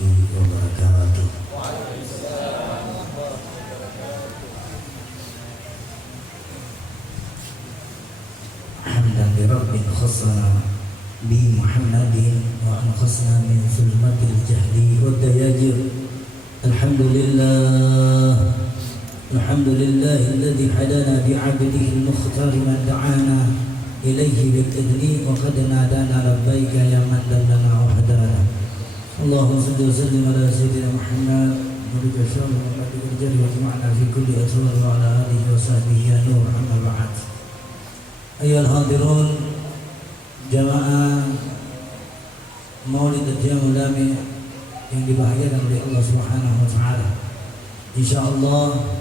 wabarakatuh. Hamdan li rabbin khassana bi Muhammadin wa anqasna min zulmatil jahli wad dayajir. Alhamdulillah alladhi hadana bi 'abdihi al-mukhtar man da'ana ilayhi bil idni wa qad nadana labbaika ya man dallana wa hadana. Allahumma salli wa sallim ala sayyidina Muhammad nabiyyi syarri wa nabiyyi jari wa jama'na fi kulli asrar wa ala alihi wa sahbihi ya nur amma ba'd. Ayyuhal hadirun jamaah Maulid Al-Jamul Lami yang dibahagiakan oleh Allah Subhanahu wa taala. Insyaallah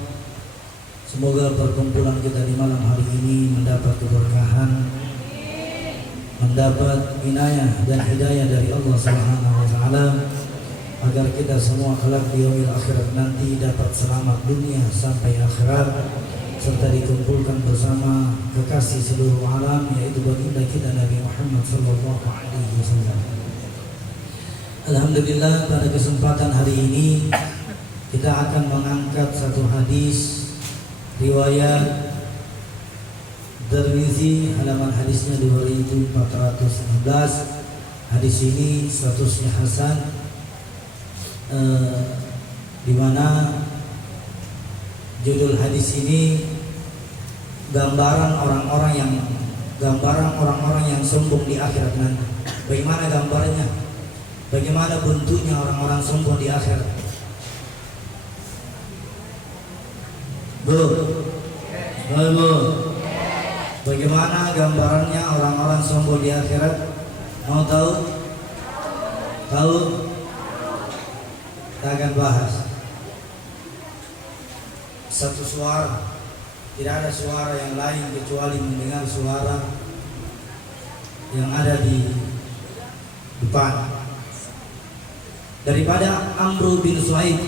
semoga perkumpulan kita di malam hari ini mendapat keberkahan, mendapat inayah dan hidayah dari Allah Subhanahu wa taala, agar kita semua kelak di yaumil akhirat nanti dapat selamat dunia sampai akhirat, serta dikumpulkan bersama kekasih seluruh alam, yaitu baginda kita Nabi Muhammad sallallahu alaihi wasallam. Alhamdulillah, pada kesempatan hari ini kita akan mengangkat satu hadis riwayat Tirmizi, halaman hadisnya 2416. Hadis ini statusnya hasan, di mana judul hadis ini gambaran orang-orang yang sombong di akhirat nanti. Bagaimana gambarnya? Bagaimana bentuknya orang-orang sombong di akhirat? Bu, bagaimana gambarannya orang-orang sombong di akhirat? Mau tahu? Tahu? Kita akan bahas. Satu suara, tidak ada suara yang lain kecuali mendengar suara yang ada di depan. Daripada Amr bin Suhaib,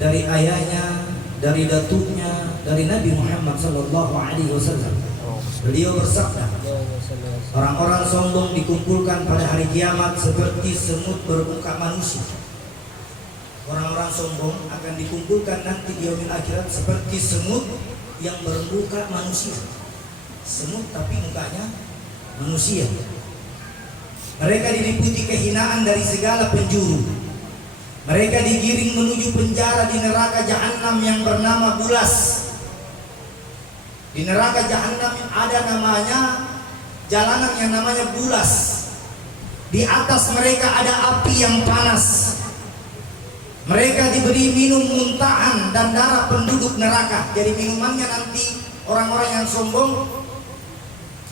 dari ayahnya, dari datuknya, dari Nabi Muhammad sallallahu alaihi wasallam. Beliau bersabda, orang-orang sombong dikumpulkan pada hari kiamat seperti semut bermuka manusia. Orang-orang sombong akan dikumpulkan nanti di yaumil akhirat seperti semut yang bermuka manusia. Semut tapi mukanya manusia. Mereka diliputi kehinaan dari segala penjuru. Mereka digiring menuju penjara di neraka Jahannam yang bernama Bulas. Di neraka Jahannam ada namanya jalanan yang namanya Bulas. Di atas mereka ada api yang panas. Mereka diberi minum muntahan dan darah penduduk neraka. Jadi minumannya nanti orang-orang yang sombong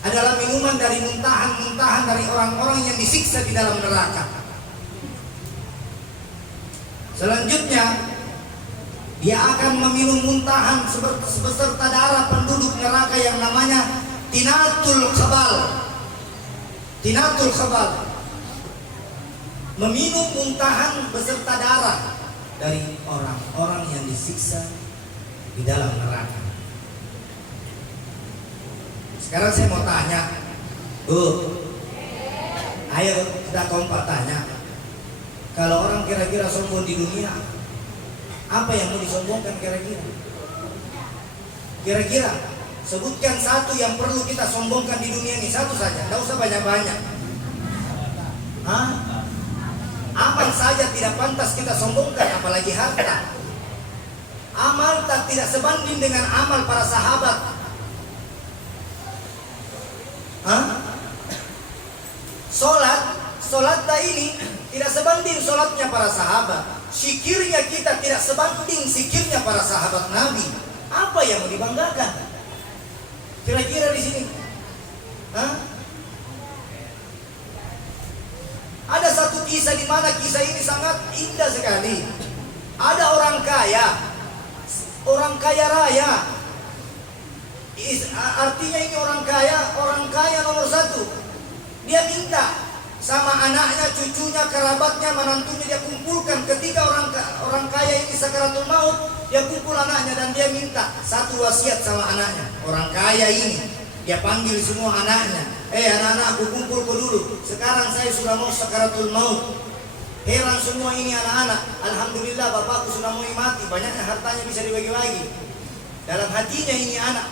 adalah minuman dari muntahan dari orang-orang yang disiksa di dalam neraka. Selanjutnya dia akan meminum muntahan beserta darah penduduk neraka yang namanya Tinatul Khabal. Tinatul Khabal meminum muntahan beserta darah dari orang-orang yang disiksa di dalam neraka. Sekarang saya mau tanya, Bu, ayo kita kompak tanya. Kalau orang kira-kira sombong di dunia, apa yang mau disombongkan kira-kira? Kira-kira sebutkan satu yang perlu kita sombongkan di dunia ini, satu saja, tidak usah banyak-banyak. Hah? Amal saja tidak pantas kita sombongkan, apalagi harta. Amal tak tidak sebanding dengan amal para sahabat. Hah? Solat ini tidak sebanding solatnya para sahabat. Zikirnya kita tidak sebanding zikirnya para sahabat Nabi. Apa yang mau dibanggakan? Kira-kira di sini? Hah? Ada satu kisah di mana kisah ini sangat indah sekali. Ada orang kaya raya. Artinya ini orang kaya nomor satu. Dia minta sama anaknya, cucunya, kerabatnya, menantunya dia kumpulkan. Ketika orang kaya ini sakaratul maut, dia kumpul anaknya dan dia minta satu wasiat sama anaknya. Orang kaya ini dia panggil semua anaknya, anak-anak aku kumpul dulu. Sekarang saya sudah mau sakaratul maut. Heran semua ini anak-anak. Alhamdulillah bapakku sudah mulai mati, banyaknya hartanya bisa dibagi-bagi. Dalam hatinya ini anak.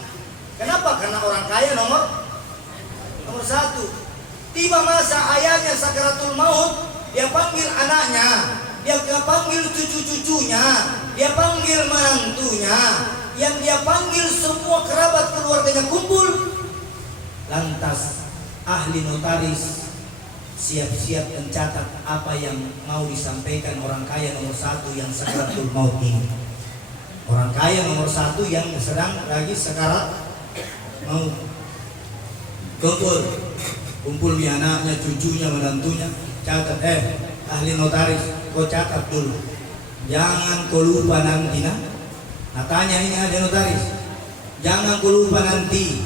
Kenapa? Karena orang kaya nomor satu. Tiba masa ayahnya sakaratul maut, dia panggil anaknya, dia panggil cucu-cucunya, dia panggil menantunya, yang dia panggil semua kerabat keluarganya kumpul. Lantas ahli notaris siap-siap mencatat apa yang mau disampaikan orang kaya nomor satu yang sakaratul maut ini. Orang kaya nomor satu yang sedang lagi sakarat maut. Kumpul di anaknya, cucunya, menantunya, catat. Ahli notaris, kau catat dulu. Jangan kau lupa nanti. Tanya ini ahli notaris. Jangan kau lupa nanti.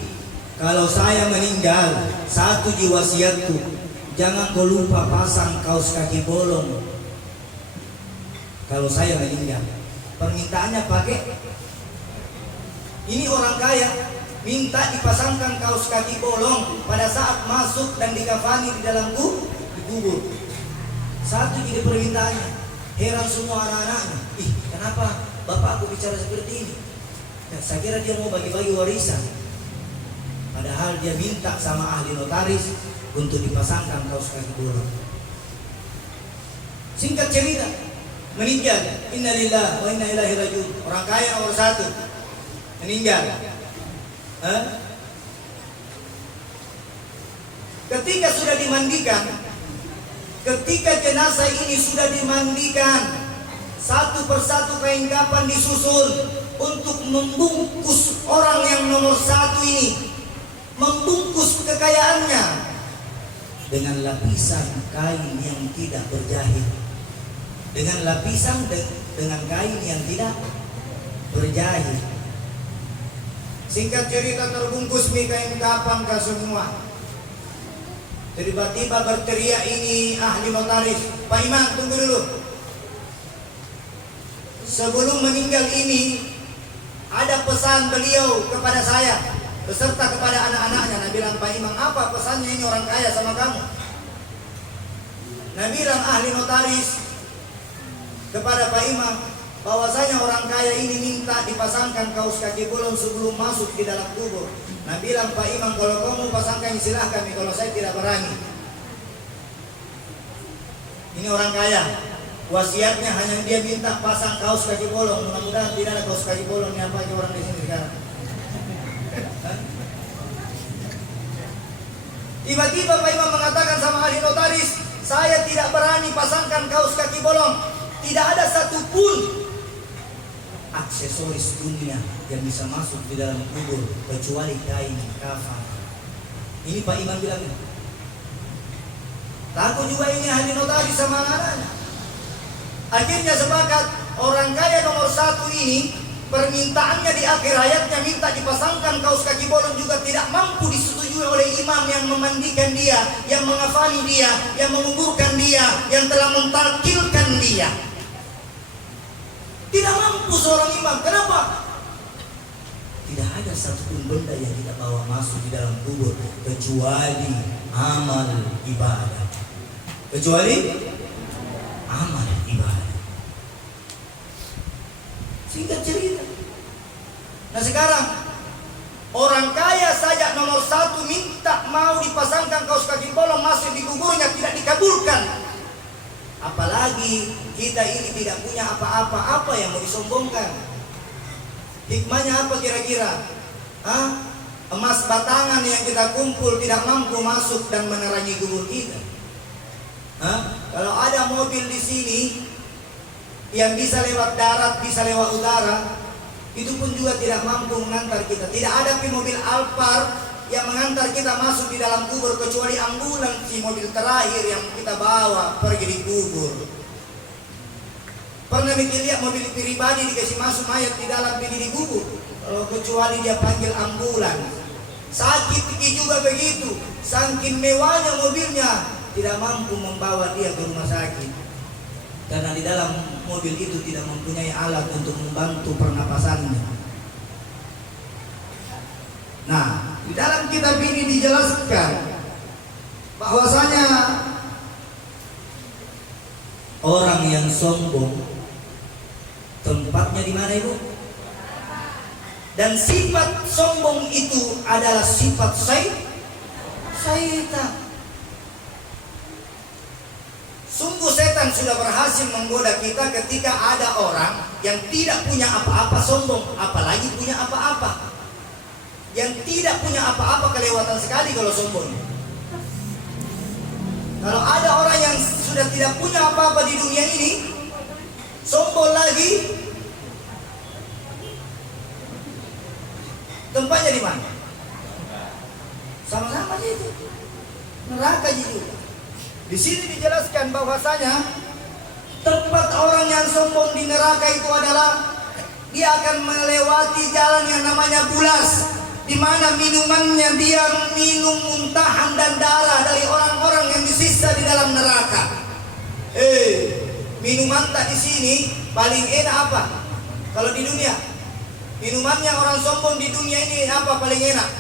Kalau saya meninggal, satu di wasiatku. Jangan kau lupa pasang kaos kaki bolong. Kalau saya meninggal, permintaannya pakai. Ini orang kaya minta dipasangkan kaos kaki bolong pada saat masuk dan dikafani di dalam kubur. Satu jadi permintaannya. Heran semua anak-anaknya. Kenapa bapakku bicara seperti ini? Saya kira dia mau bagi-bagi warisan. Padahal dia minta sama ahli notaris untuk dipasangkan kaos kaki bolong. Singkat cerita, meninggal. Innalillahi wa inna ilaihi raji'un. Orang kaya nomor satu meninggal. Ketika sudah dimandikan, ketika jenazah ini sudah dimandikan, satu persatu kain kafan disusun untuk membungkus orang yang nomor satu ini, membungkus kekayaannya dengan lapisan kain yang tidak berjahit, dengan lapisan dengan kain yang tidak berjahit. Singkat cerita, terbungkus di kain kafan ke semua. Tiba-tiba berteriak ini ahli notaris, Pak Imam tunggu dulu. Sebelum meninggal ini ada pesan beliau kepada saya beserta kepada anak-anaknya. Nah bilang, Pak Imam, apa pesannya ini orang kaya sama kamu? Nah bilang ahli notaris kepada Pak Imam, bahwasanya orang kaya ini minta dipasangkan kaos kaki bolong sebelum masuk di dalam kubur. Nah bilang, Pak Imam, kalau kamu pasangkan silahkan, kalau saya tidak berani. Ini orang kaya, wasiatnya hanya dia minta pasang kaos kaki bolong. Mudah-mudahan tidak ada kaos kaki bolong yang pakai orang di sini sekarang. Tiba-tiba Pak Imam mengatakan sama ahli notaris, saya tidak berani pasangkan kaos kaki bolong. Tidak ada satupun aksesoris dunia yang bisa masuk di dalam kubur kecuali kain kafan. Ini Pak Imam bilang. Takut juga ini ahli notaris sama anak-anaknya. Akhirnya sepakat, orang kaya nomor satu ini permintaannya di akhir hayatnya minta dipasangkan kaos kaki bolong juga tidak mampu disetujui oleh imam yang memandikan dia, yang mengafani dia, yang menguburkan dia, yang telah mentalkilkan dia. Tidak mampu seorang imam. Kenapa? Tidak ada satupun benda yang kita bawa masuk di dalam kubur kecuali amal ibadah. Kecuali amal ibadah. Singkat cerita. Nah sekarang orang kaya saja nomor satu minta mau dipasangkan kaos kaki bolong masuk di kuburnya tidak dikabulkan. Apalagi kita ini tidak punya apa-apa yang mau disombongkan. Hikmahnya apa kira-kira? Emas batangan yang kita kumpul tidak mampu masuk dan menerangi kubur kita. Kalau ada mobil di sini yang bisa lewat darat, bisa lewat udara, itu pun juga tidak mampu mengantar kita. Tidak ada mobil Alphard yang mengantar kita masuk di dalam kubur kecuali ambulans, si mobil terakhir yang kita bawa pergi di kubur. Pernah bikin lihat mobil pribadi dikasih masuk mayat di dalam pergi di kubur? Kalau kecuali dia panggil ambulans. Sakit juga begitu. Saking mewahnya mobilnya tidak mampu membawa dia ke rumah sakit. Karena di dalam mobil itu tidak mempunyai alat untuk membantu pernapasannya. Nah, di dalam kitab ini dijelaskan bahwasanya Orang yang sombong tempatnya di mana Ibu? Dan sifat sombong itu adalah sifat syaitan. Sungguh setan sudah berhasil menggoda kita ketika ada orang yang tidak punya apa-apa sombong, apalagi punya apa-apa. Yang tidak punya apa-apa kelewatan sekali kalau sombong. Kalau ada orang yang sudah tidak punya apa-apa di dunia ini, sombong lagi, tempatnya di mana? Sama-sama aja itu. Neraka juga. Di sini dijelaskan bahwasanya tempat orang yang sombong di neraka itu adalah dia akan melewati jalan yang namanya bulas, di mana minumannya dia minum muntahan dan darah dari orang-orang yang disiksa di dalam neraka. Minuman tak di sini paling enak apa? Kalau di dunia, minumannya orang sombong di dunia ini apa paling enak?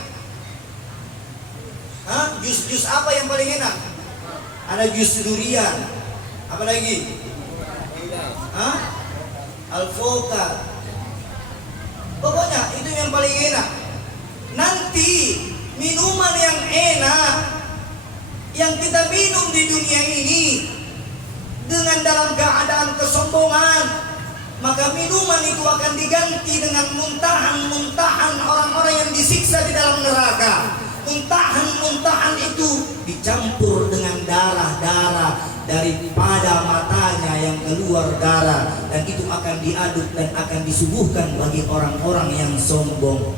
Jus apa yang paling enak? Ada jus durian. Apa lagi? Alpukat. Pokoknya itu yang paling enak. Nanti minuman yang enak yang kita minum di dunia ini dengan dalam keadaan kesombongan, maka minuman itu akan diganti dengan muntahan-muntahan orang-orang yang disiksa di dalam neraka. Muntahan-muntahan itu dicampur dengan darah-darah daripada matanya yang keluar darah, dan itu akan diaduk dan akan disuguhkan bagi orang-orang yang sombong.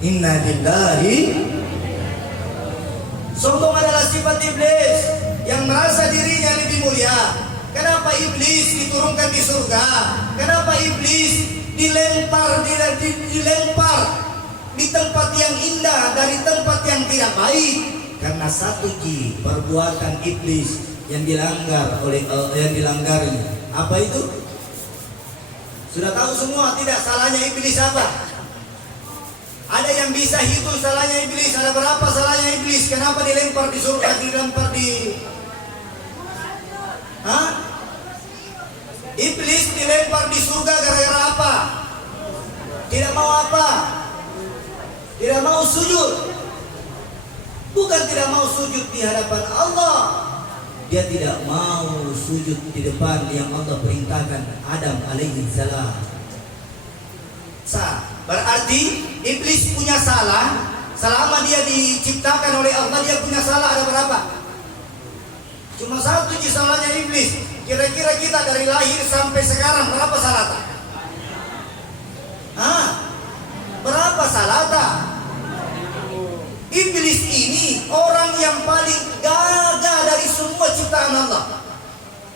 Inna lillahi. Sombong adalah sifat iblis yang merasa dirinya lebih mulia. Kenapa iblis diturunkan di surga? Kenapa iblis dilempar di tempat yang indah dari tempat yang tidak baik? Karena satu perbuatan iblis yang dilanggarnya. Apa itu? Sudah tahu semua tidak salahnya iblis apa? Ada yang bisa hitung salahnya iblis. Ada berapa salahnya iblis? Kenapa dilempar di surga? Iblis dilempar di surga gara-gara apa? Tidak mau apa? Tidak mau sujud. Bukan tidak mau sujud di hadapan Allah, dia tidak mau sujud di depan yang Allah perintahkan, Adam alaihi salam. Berarti iblis punya salah. Selama dia diciptakan oleh Allah, dia punya salah ada berapa? Cuma satu salahnya iblis. Kira-kira kita dari lahir sampai sekarang berapa salah? Berapa salah? Iblis ini orang yang paling gagah dari semua ciptaan Allah.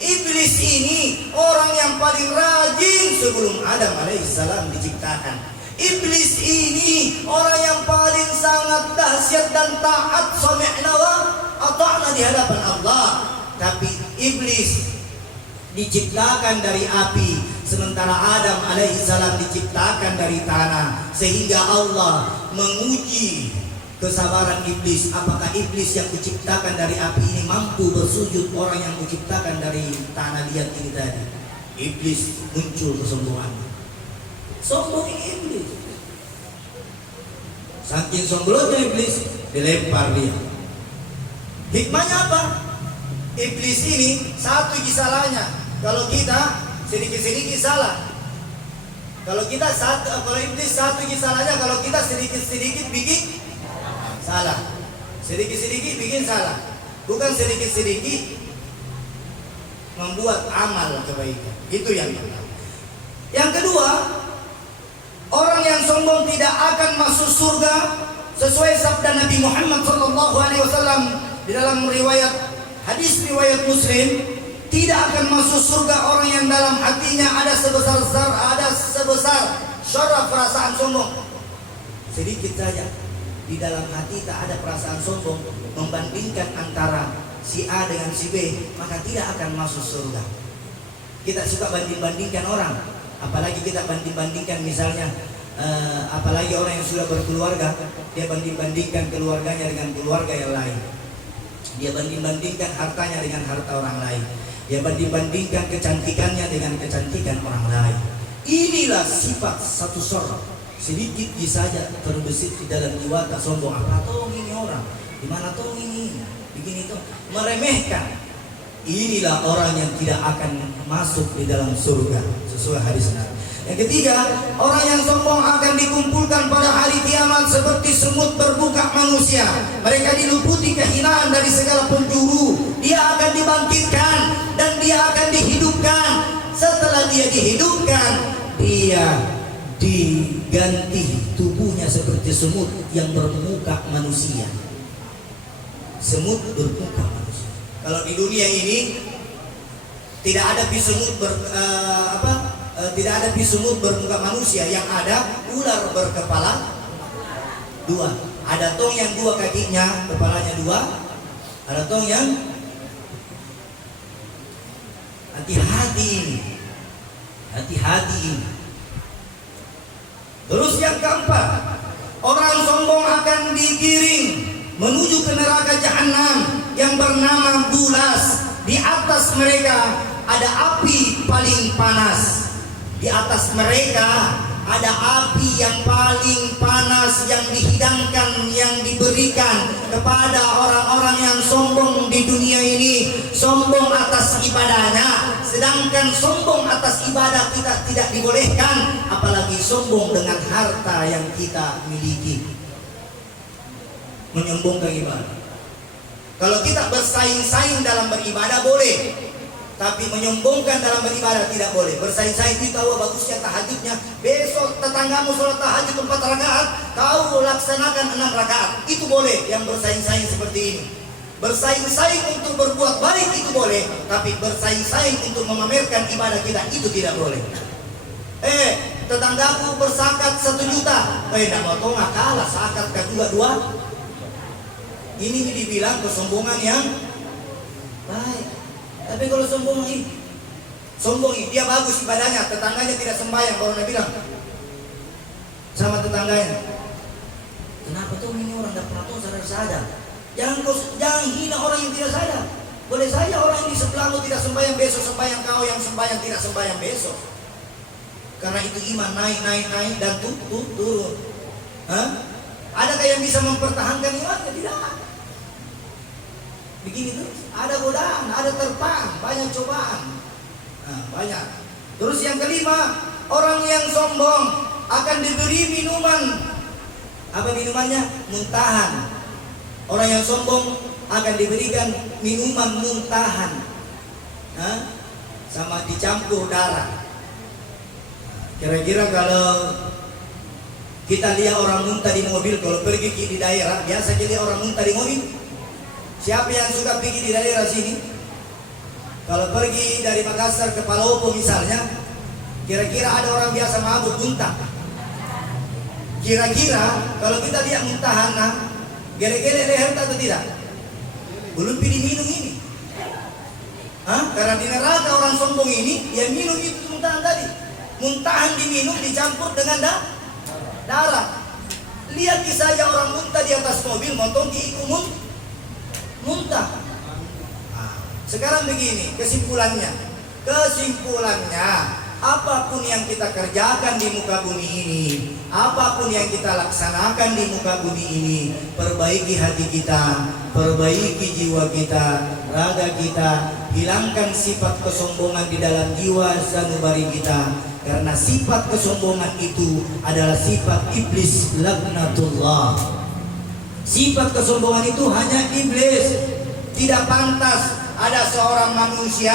Iblis ini orang yang paling rajin sebelum Adam alaihissalam diciptakan. Iblis ini orang yang paling sangat dahsyat dan taat, sami'na wa ata'na di hadapan Allah. Tapi iblis diciptakan dari api, sementara Adam alaihissalam diciptakan dari tanah. Sehingga Allah menguji kesabaran iblis. Apakah iblis yang diciptakan dari api ini mampu bersujud orang yang diciptakan dari tanah liat ini tadi? Iblis muncul kesombongannya. Sombong iblis. Saking sombongnya iblis, dilempar dia. Hikmahnya apa? Iblis ini satu salahnya. Kalau kita sedikit-sedikit salah. Kalau iblis satu salahnya, kalau kita sedikit-sedikit bikin salah. Sedikit-sedikit bikin salah. Bukan sedikit-sedikit membuat amal kebaikan. Itu yang pertama. Yang kedua, orang yang sombong tidak akan masuk surga sesuai sabda Nabi Muhammad SAW di dalam hadis riwayat Muslim. Tidak akan masuk surga orang yang dalam hatinya ada sebesar syaraf perasaan sombong. Sedikit saja di dalam hati tak ada perasaan sombong, membandingkan antara si A dengan si B, maka tidak akan masuk surga. Kita suka banding-bandingkan orang, apalagi kita banding-bandingkan misalnya apalagi orang yang sudah berkeluarga, dia banding-bandingkan keluarganya dengan keluarga yang lain. Dia banding-bandingkan hartanya dengan harta orang lain. Dia banding-bandingkan kecantikannya dengan kecantikan orang lain. Inilah sifat satu sorot. Sedikit saja terbesit di dalam jiwa tak sombong. Apa tuh ini orang? Di mana tuh ini? Begini tuh meremehkan. Inilah orang yang tidak akan masuk di dalam surga sesuai hadis Nabi. Yang ketiga, orang yang sombong akan dikumpulkan pada hari kiamat seperti semut berbuka manusia. Mereka diluputi kehinaan dari segala penjuru. Dia akan dibangkitkan dan dia akan dihidupkan. Setelah dia dihidupkan, dia diganti tubuhnya seperti semut yang bermuka manusia. Semut bermuka manusia. Kalau di dunia ini tidak ada semut tidak ada semut bermuka manusia, yang ada ular berkepala dua. Ada tong yang dua kakinya, kepalanya dua. Ada tong yang hati-hati ini. Hati-hati ini. Terus yang keempat, orang sombong akan digiring menuju ke neraka jahanam yang bernama Bulas. Di atas mereka ada api paling panas. Di atas mereka ada api yang paling panas yang dihidangkan, yang diberikan kepada orang-orang yang sombong di dunia ini. Sombong atas ibadahnya, sedangkan sombong atas ibadah kita tidak dibolehkan, apalagi sombong dengan harta yang kita miliki. Menyombongkan ibadah. Kalau kita bersaing-saing dalam beribadah boleh, tapi menyombongkan dalam beribadah tidak boleh. Bersaing-saing itu tahu bagusnya tahajudnya. Besok tetanggamu sholat tahajud 4 rakaat, kau laksanakan 6 rakaat. Itu boleh yang bersaing-saing seperti ini. Bersaing-saing untuk berbuat baik itu boleh, tapi bersaing-saing untuk memamerkan ibadah kita itu tidak boleh. Tetanggaku berzakat 1 juta. Tidak mau tahu kalah zakat kedua 2. Ini dibilang kesombongan yang baik. Tapi kalau sombong ini dia bagus ibadahnya, tetangganya tidak sembahyang, baru dia bilang sama tetangganya, kenapa tuh ini orang tidak pernah tahu sadar. Jangan hina orang yang tidak sadar. Boleh saja orang yang di sebelahmu tidak sembahyang besok sembahyang kau yang sembahyang tidak sembahyang besok. Karena itu iman naik dan turun. Adakah yang bisa mempertahankan imannya? Tidak. Begini terus, ada godaan, ada terpaan, banyak cobaan, banyak. Terus yang kelima, orang yang sombong akan diberi minuman. Apa minumannya? Muntahan. Orang yang sombong akan diberikan minuman muntahan, sama dicampur darah. Kira-kira kalau kita lihat orang muntah di mobil, kalau pergi di daerah, biasa kita lihat orang muntah di mobil. Siapa yang suka pergi di daerah sini? Kalau pergi dari Makassar ke Palopo misalnya, kira-kira ada orang biasa mabuk muntah. Kira-kira kalau kita lihat muntahan, gele-gele leher atau tidak? Belum pilih minum ini. Karena di neraka orang sombong ini, dia minum itu muntahan tadi. Muntahan diminum dicampur dengan darah. Lihat saja orang muntah di atas mobil, motor diikut muntah. Sekarang begini kesimpulannya, apapun yang kita kerjakan di muka bumi ini, apapun yang kita laksanakan di muka bumi ini, perbaiki hati kita, perbaiki jiwa kita, raga kita, hilangkan sifat kesombongan di dalam jiwa sanubari kita. Karena sifat kesombongan itu adalah sifat iblis, laknatullah. Sifat kesombongan itu hanya iblis. Tidak pantas ada seorang manusia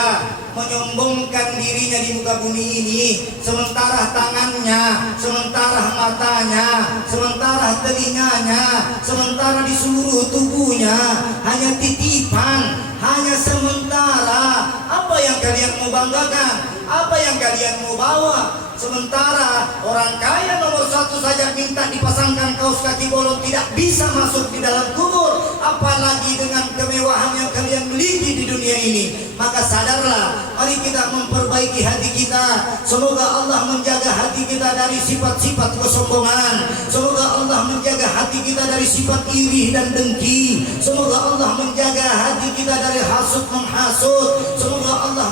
menyombongkan dirinya di muka bumi ini, sementara tangannya, sementara matanya, sementara telinganya, sementara di seluruh tubuhnya hanya titipan, hanya sementara. Apa yang kalian mau banggakan? Apa yang kalian mau bawa? Sementara orang kaya nomor 1 saja minta dipasangkan kaos kaki bolong tidak bisa masuk di dalam kubur, apalagi dengan kemewahan yang kalian miliki di dunia ini. Maka sadarlah, mari kita memperbaiki hati kita. Semoga Allah menjaga hati kita dari sifat-sifat kesombongan. Semoga Allah menjaga hati kita dari sifat iri dan dengki. Semoga Allah menjaga hati kita dari hasud menghasut. Semoga Allah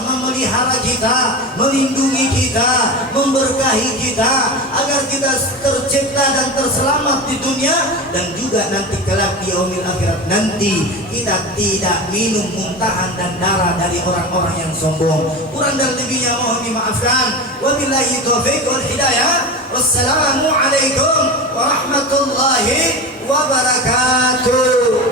kita, melindungi kita, memberkahi kita, agar kita tercipta dan terselamat di dunia, dan juga nanti kelak di yaumil akhirat nanti kita tidak minum muntahan dan darah dari orang-orang yang sombong. Kurang dan lebihnya mohon dimaafkan. Wabillahi taufiq wal hidayah. Wassalamualaikum warahmatullahi wabarakatuh.